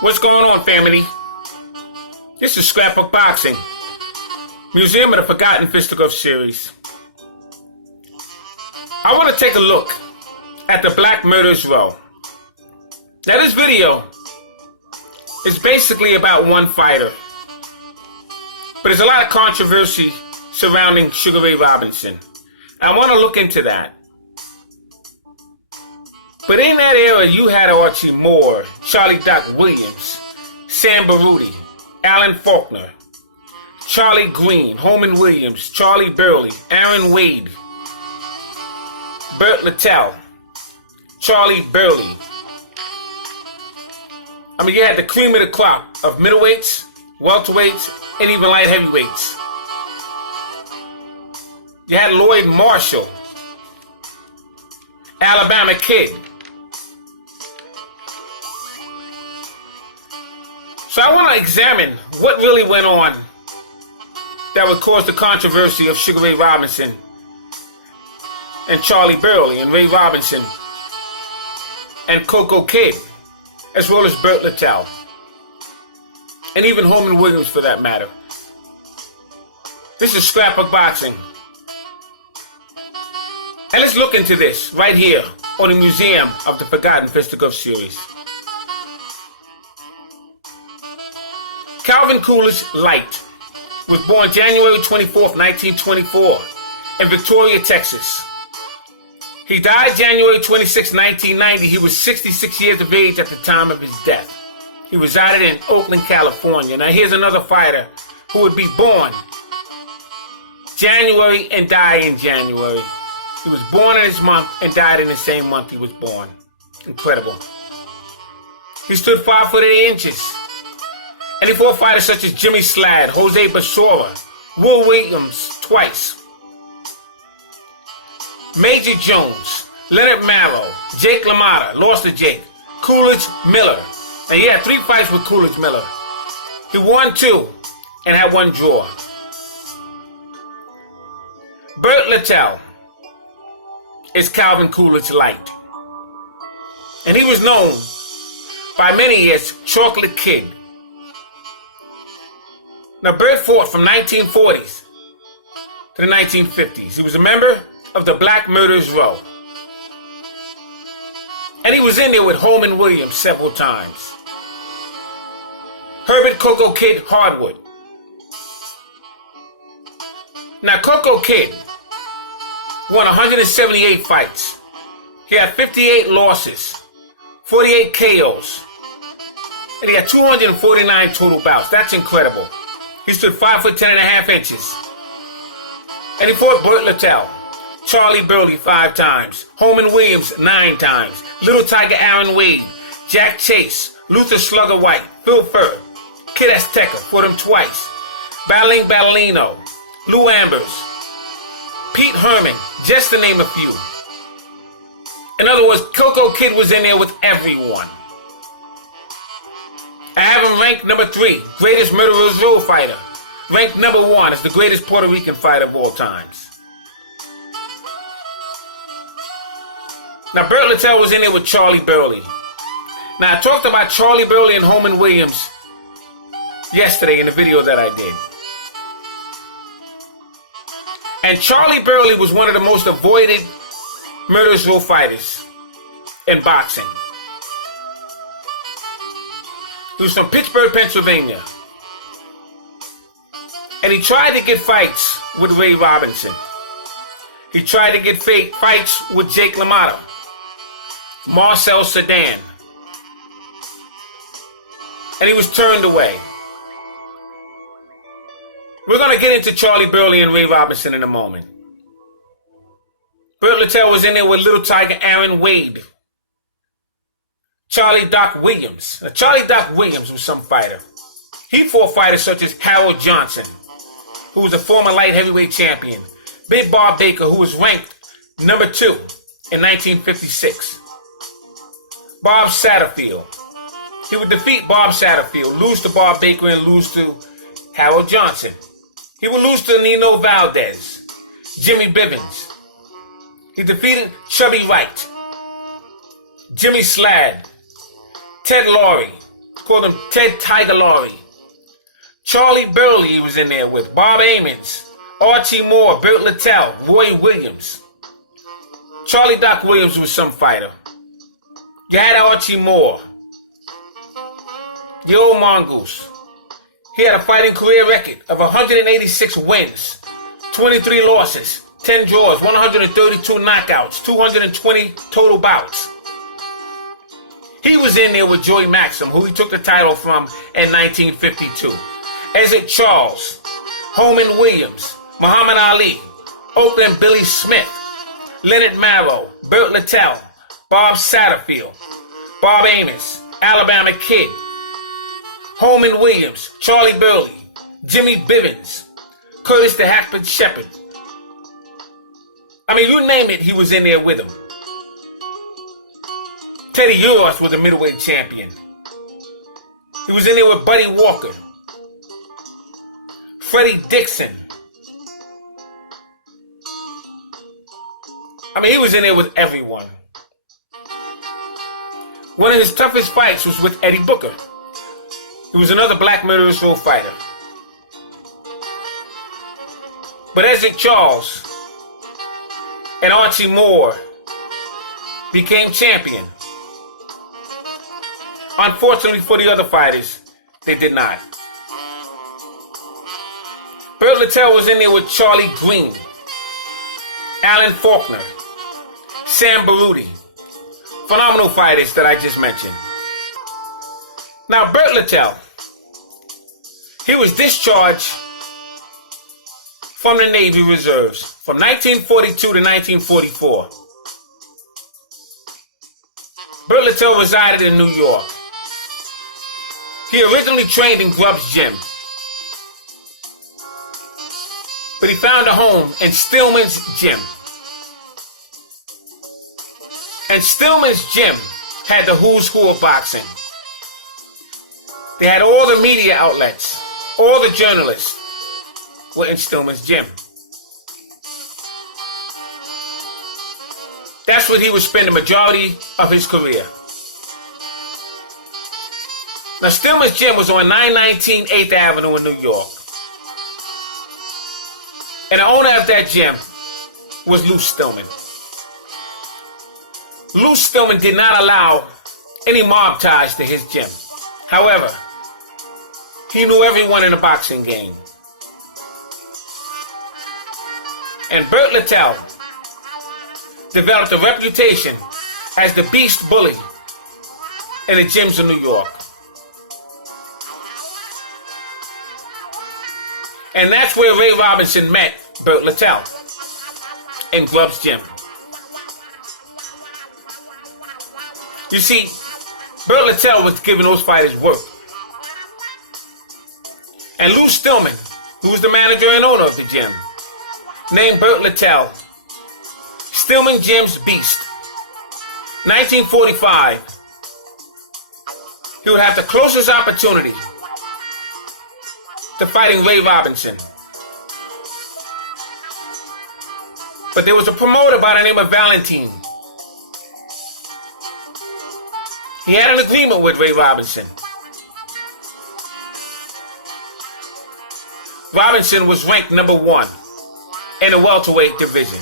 What's going on, family? This is Scrapbook Boxing, Museum of the Forgotten Fisticuffs series. I want to take a look at the Black Murderers Row. Now, this video is basically about one fighter, but there's a lot of controversy surrounding Sugar Ray Robinson. I want to look into that. But in that era, you had Archie Moore, Charlie Doc Williams, Sam Baruti, Alan Faulkner, Charlie Green, Holman Williams, Charlie Burley, Aaron Wade, Burt Littell, Charlie Burley. I mean, you had the cream of the crop of middleweights, welterweights, and even light heavyweights. You had Lloyd Marshall, Alabama Kid. So I want to examine what really went on that would cause the controversy of Sugar Ray Robinson and Charlie Burley and Ray Robinson and Coco Kid, as well as Burt Littell, and even Holman Williams for that matter. This is Scrapbook Boxing. And let's look into this right here on the Museum of the Forgotten Fisticuffs series. Calvin Coolidge Light was born January 24th, 1924 in Victoria, Texas. He died January 26, 1990. He was 66 years of age at the time of his death. He resided in Oakland, California. Now here's another fighter who would be born January and die in January. He was born in his month and died in the same month he was born. Incredible. He stood 5 foot 8 inches. And he fought fighters such as Jimmy Slad, Jose Basora, Will Williams twice, Major Jones, Leonard Marrow, Jake LaMotta, lost to Jake, Coolidge Miller. And he had 3 fights with Coolidge Miller. He won 2 and had 1 draw. Burt Littell is Calvin Coolidge Light. And he was known by many as Chocolate Kid. Now, Burt fought from 1940s to the 1950s. He was a member of the Black Murderers Row. And he was in there with Holman Williams several times. Herbert Coco Kid Hardwood. Now, Coco Kid won 178 fights. He had 58 losses, 48 KOs, and he had 249 total bouts. That's incredible. He stood 5 foot 10 and a half inches. And he fought Burt Littell, Charlie Burley 5 times, Holman Williams 9 times, Little Tiger Aaron Wade, Jack Chase, Luther Slugger White, Phil Furr, Kid Azteca, fought him twice, Battling Battalino, Lou Ambers, Pete Herman, just to name a few. In other words, Coco Kid was in there with everyone. I have him ranked number 3, greatest Murderers Row fighter. Ranked number 1 as the greatest Puerto Rican fighter of all times. Now, Burt Littell was in there with Charlie Burley. Now, I talked about Charlie Burley and Holman Williams yesterday in the video that I did. And Charlie Burley was one of the most avoided Murderers Row fighters in boxing. He was from Pittsburgh, Pennsylvania. And he tried to get fights with Ray Robinson. He tried to get fights with Jake LaMotta, Marcel Sedan. And he was turned away. We're going to get into Charlie Burley and Ray Robinson in a moment. Burt Littell was in there with Little Tiger Aaron Wade, Charlie Doc Williams. Now, Charlie Doc Williams was some fighter. He fought fighters such as Harold Johnson, who was a former light heavyweight champion, Big Bob Baker, who was ranked number 2 in 1956, Bob Satterfield. He would defeat Bob Satterfield, lose to Bob Baker, and lose to Harold Johnson. He would lose to Nino Valdez, Jimmy Bivens. He defeated Chubby Wright, Jimmy Slad, Ted Laurie, called him Ted Tiger Laurie. Charlie Burley he was in there with, Bob Amons, Archie Moore, Burt Littell, Roy Williams. Charlie Doc Williams was some fighter. You had Archie Moore, the old mongoose. He had a fighting career record of 186 wins, 23 losses, 10 draws, 132 knockouts, 220 total bouts. He was in there with Joey Maxim, who he took the title from in 1952. Ezzard Charles, Holman Williams, Muhammad Ali, Oakland Billy Smith, Leonard Marrow, Burt Littell, Bob Satterfield, Bob Amos, Alabama Kid, Holman Williams, Charlie Burley, Jimmy Bivens, Curtis the Hackford Shepherd. I mean, you name it, he was in there with him. Teddy Uros was the middleweight champion. He was in there with Buddy Walker, Freddie Dixon. I mean, he was in there with everyone. One of his toughest fights was with Eddie Booker. He was another Black Murderous Row fighter. But Ezzard Charles and Archie Moore became champion. Unfortunately for the other fighters, they did not. Burt Littell was in there with Charlie Green, Alan Faulkner, Sam Baruti. Phenomenal fighters that I just mentioned. Now, Burt Littell, he was discharged from the Navy Reserves from 1942 to 1944. Burt Littell resided in New York. He originally trained in Grubb's Gym, but he found a home in Stillman's Gym. And Stillman's Gym had the who's who of boxing. They had all the media outlets, all the journalists were in Stillman's Gym. That's where he would spend the majority of his career. Now, Stillman's Gym was on 919 8th Avenue in New York. And the owner of that gym was Lou Stillman. Lou Stillman did not allow any mob ties to his gym. However, he knew everyone in the boxing game. And Burt Littell developed a reputation as the Beast Bully in the gyms of New York. And that's where Ray Robinson met Burt Littell, in Grubb's Gym. You see, Burt Littell was giving those fighters work. And Lou Stillman, who was the manager and owner of the gym, named Burt Littell Stillman Gym's Beast. 1945, he would have the closest opportunity to fighting Ray Robinson. But there was a promoter by the name of Valentine. He had an agreement with Ray Robinson. Robinson was ranked number 1 in the welterweight division.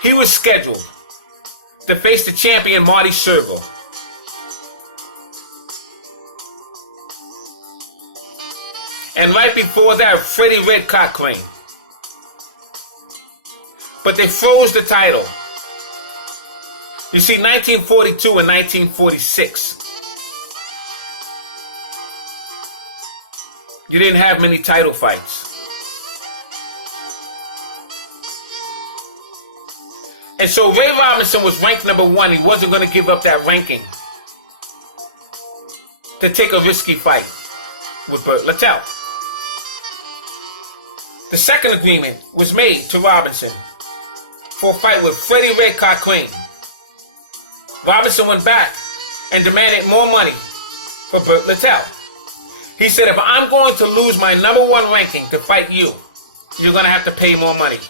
He was scheduled to face the champion Marty Servo. And right before that, Freddie Red Cochrane. But they froze the title. You see, 1942 and 1946, you didn't have many title fights. And so Ray Robinson was ranked number 1. He wasn't going to give up that ranking to take a risky fight with Burt Littell. The second agreement was made to Robinson for a fight with Freddie Red Cochrane. Robinson went back and demanded more money for Burt Littell. He said, if I'm going to lose my number 1 ranking to fight you, you're going to have to pay more money.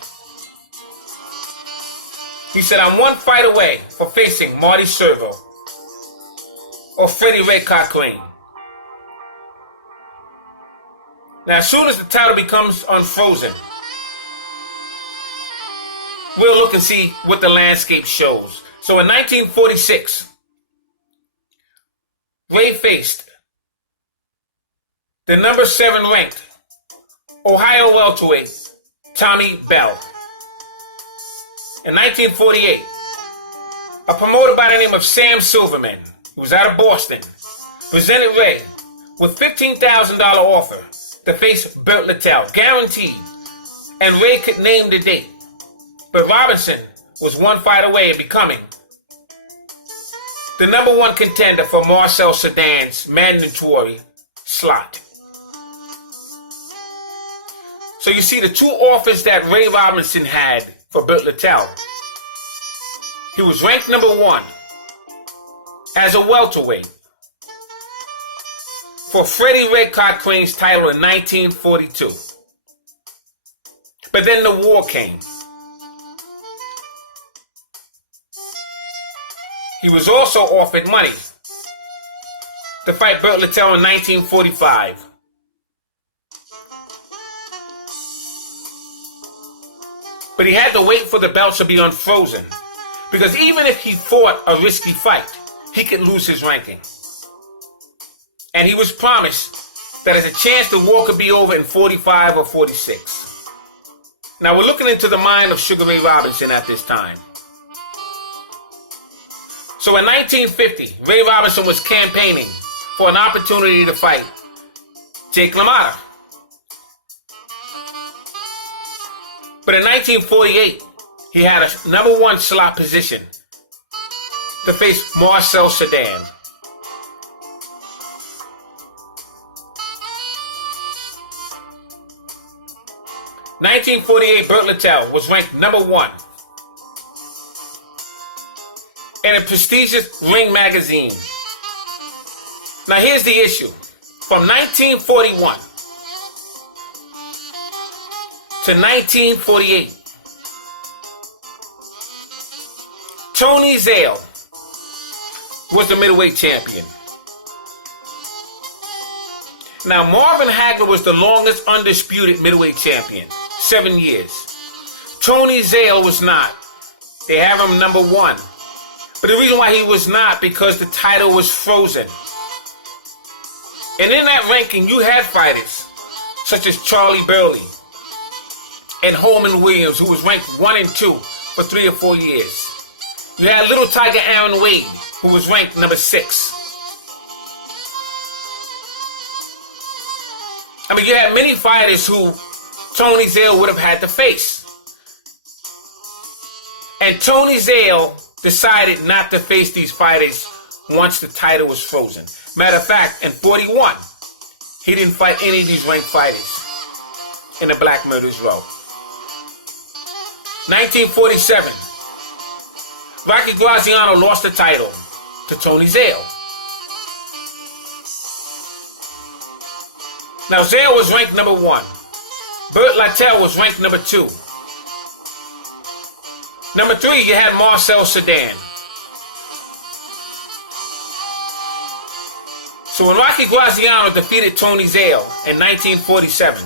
He said, I'm 1 fight away for facing Marty Servo. or Freddie Red Cochran? Now, as soon as the title becomes unfrozen, we'll look and see what the landscape shows. So in 1946, Ray faced the number 7 ranked Ohio welterweight Tommy Bell. In 1948, a promoter by the name of Sam Silverman, who was out of Boston, presented Ray with $15,000 offer to face Burt Littell, guaranteed, and Ray could name the date. But Robinson was one fight away of becoming the number 1 contender for Marcel Sedan's mandatory slot. So you see the 2 offers that Ray Robinson had for Burt Littell. He was ranked number 1 as a welterweight for Freddie Red Cochran's title in 1942. But then the war came. He was also offered money to fight Burt Littell in 1945. But he had to wait for the belt to be unfrozen, because even if he fought a risky fight, he could lose his ranking. And he was promised that there's a chance the war could be over in 45 or 46. Now we're looking into the mind of Sugar Ray Robinson at this time. So in 1950, Ray Robinson was campaigning for an opportunity to fight Jake LaMotta. But in 1948, he had a number 1 slot position to face Marcel Sedan. In 1948, Burt Littell was ranked number 1 in a prestigious ring magazine. Now here's the issue. From 1941 to 1948, Tony Zale was the middleweight champion. Now Marvin Hagler was the longest undisputed middleweight champion, 7 years. Tony Zale was not. They have him number 1. But the reason why he was not, because the title was frozen. And in that ranking, you had fighters such as Charlie Burley and Holman Williams, who was ranked 1 and 2 for 3 or 4 years. You had Little Tiger Aaron Wade, who was ranked number 6. I mean, you had many fighters who Tony Zale would have had to face. And Tony Zale decided not to face these fighters once the title was frozen. Matter of fact, in 41, he didn't fight any of these ranked fighters in the Black Murderers Row. 1947, Rocky Graziano lost the title to Tony Zale. Now Zale was ranked number 1. Burt Littell was ranked number 2. Number 3, you had Marcel Sedan. So when Rocky Graziano defeated Tony Zale in 1947,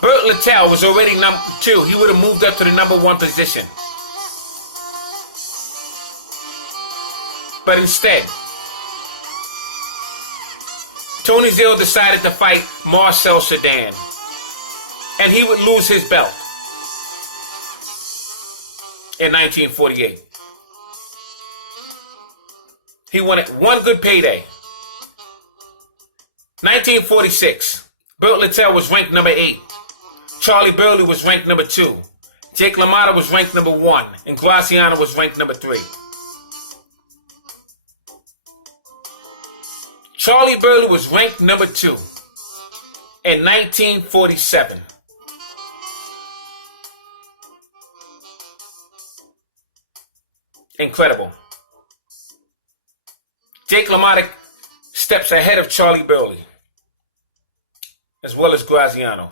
Burt Littell was already number 2. He would have moved up to the number 1 position. But instead, Tony Zale decided to fight Marcel Sedan, and he would lose his belt in 1948. He wanted 1 good payday. 1946, Burt Littell was ranked number 8. Charlie Burley was ranked number 2. Jake LaMotta was ranked number 1. And Graziano was ranked number 3. Charlie Burley was ranked number 2 in 1947. Incredible. Jake LaMotta steps ahead of Charlie Burley, as well as Graziano.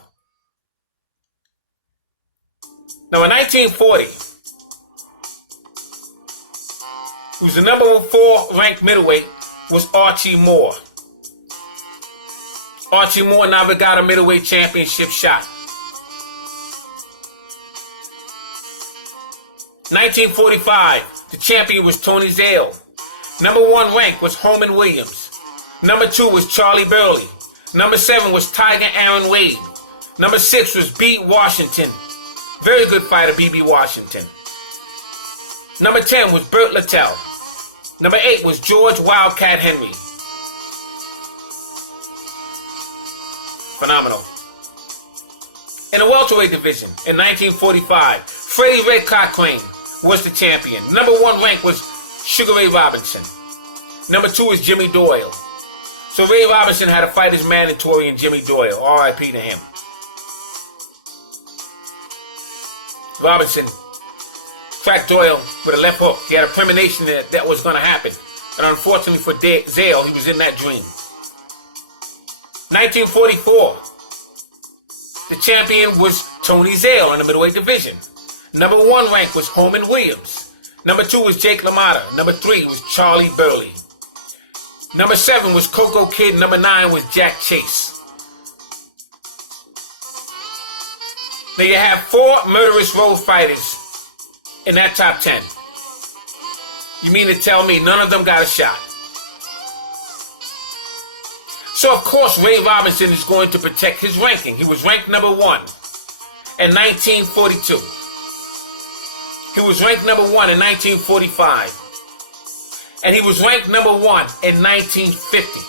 Now in 1940, who's the number 4 ranked middleweight, was Archie Moore. Archie Moore never got a middleweight championship shot. 1945, the champion was Tony Zale. Number 1 rank was Holman Williams. Number 2 was Charlie Burley. Number 7 was Tiger Aaron Wade. Number 6 was B. Washington. Very good fighter, B.B. Washington. Number 10 was Burt Littell. Number 8 was George Wildcat Henry. Phenomenal. In the welterweight division, in 1945, Freddie Red Cochrane was the champion. Number 1 rank was Sugar Ray Robinson. Number 2 is Jimmy Doyle. So Ray Robinson had to fight his mandatory in Jimmy Doyle. R.I.P. to him. Robinson cracked Doyle with a left hook. He had a premonition that was going to happen. And unfortunately for Zale, he was in that dream. 1944. The champion was Tony Zale in the middleweight division. Number 1 rank was Holman Williams. Number 2 was Jake LaMotta. Number 3 was Charlie Burley. Number 7 was Coco Kid. Number 9 was Jack Chase. Now you have 4 murderous road fighters in that top 10. You mean to tell me none of them got a shot? So of course Ray Robinson is going to protect his ranking. He was ranked number 1 in 1942. He was ranked number 1 in 1945. And he was ranked number 1 in 1950.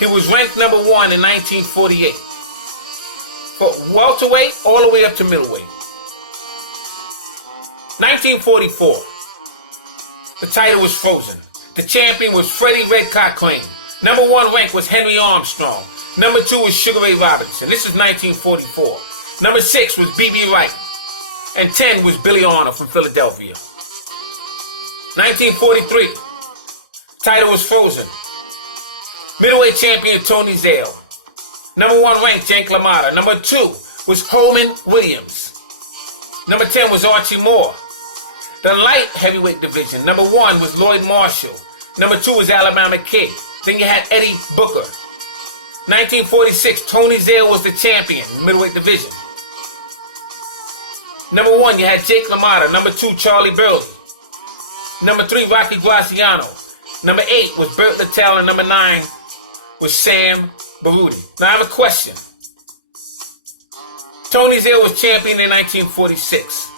He was ranked number 1 in 1948. For welterweight all the way up to middleweight. 1944. The title was frozen. The champion was Freddie Red Cochrane. Number 1 rank was Henry Armstrong. Number 2 was Sugar Ray Robinson. This is 1944. Number 6 was B.B. Wright. And 10 was Billy Arnold from Philadelphia. 1943. Title was frozen. Middleweight champion Tony Zale. Number 1 ranked Jake LaMotta. Number 2 was Holman Williams. Number 10 was Archie Moore. The light heavyweight division. Number 1 was Lloyd Marshall. Number 2 was Alabama Kid. Then you had Eddie Booker. 1946, Tony Zale was the champion in the middleweight division. Number 1, you had Jake LaMotta. Number 2, Charlie Burley. Number 3, Rocky Graziano. Number 8 was Burt Littell, and number 9 was Sam Baruti. Now I have a question. Tony Zale was champion in 1946.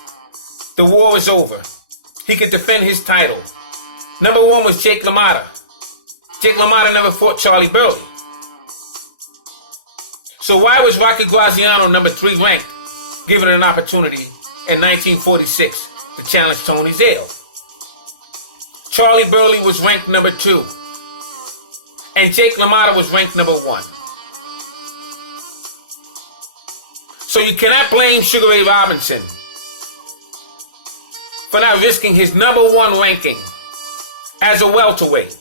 The war is over. He could defend his title. Number 1 was Jake LaMotta. Jake LaMotta never fought Charlie Burley. So why was Rocky Graziano number 3 ranked, given an opportunity in 1946 to challenge Tony Zale? Charlie Burley was ranked number 2. And Jake LaMotta was ranked number 1. So you cannot blame Sugar Ray Robinson for not risking his number 1 ranking as a welterweight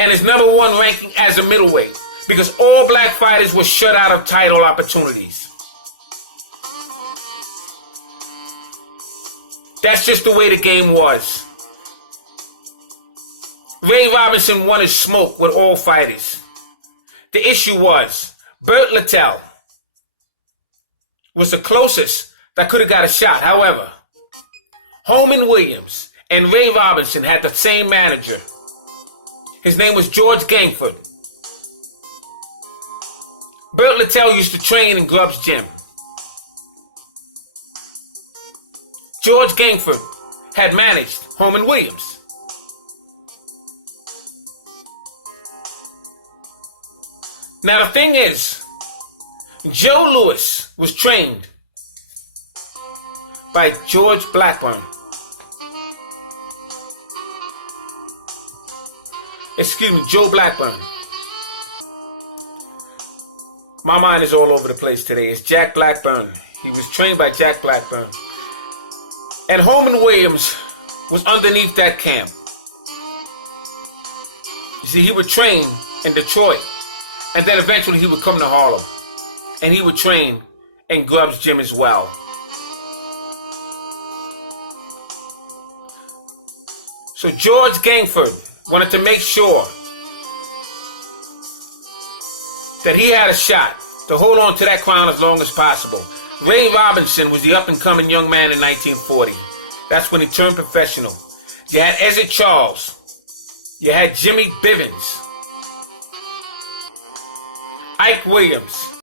and his number 1 ranking as a middleweight, because all black fighters were shut out of title opportunities. That's just the way the game was. Ray Robinson wanted smoke with all fighters. The issue was Burt Littell was the closest that could have got a shot. However, Holman Williams and Ray Robinson had the same manager. His name was George Gangford. Burt Littell used to train in Grubb's gym. George Gangford had managed Holman Williams. Now the thing is, Joe Louis was trained by George Blackburn. Joe Blackburn. My mind is all over the place today. It's Jack Blackburn. He was trained by Jack Blackburn. And Holman Williams was underneath that camp. You see, he would train in Detroit. And then eventually he would come to Harlem. And he would train in Grubb's gym as well. So George Gangford wanted to make sure that he had a shot to hold on to that crown as long as possible. Ray Robinson was the up-and-coming young man in 1940. That's when he turned professional. You had Ezzard Charles. You had Jimmy Bivens. Ike Williams.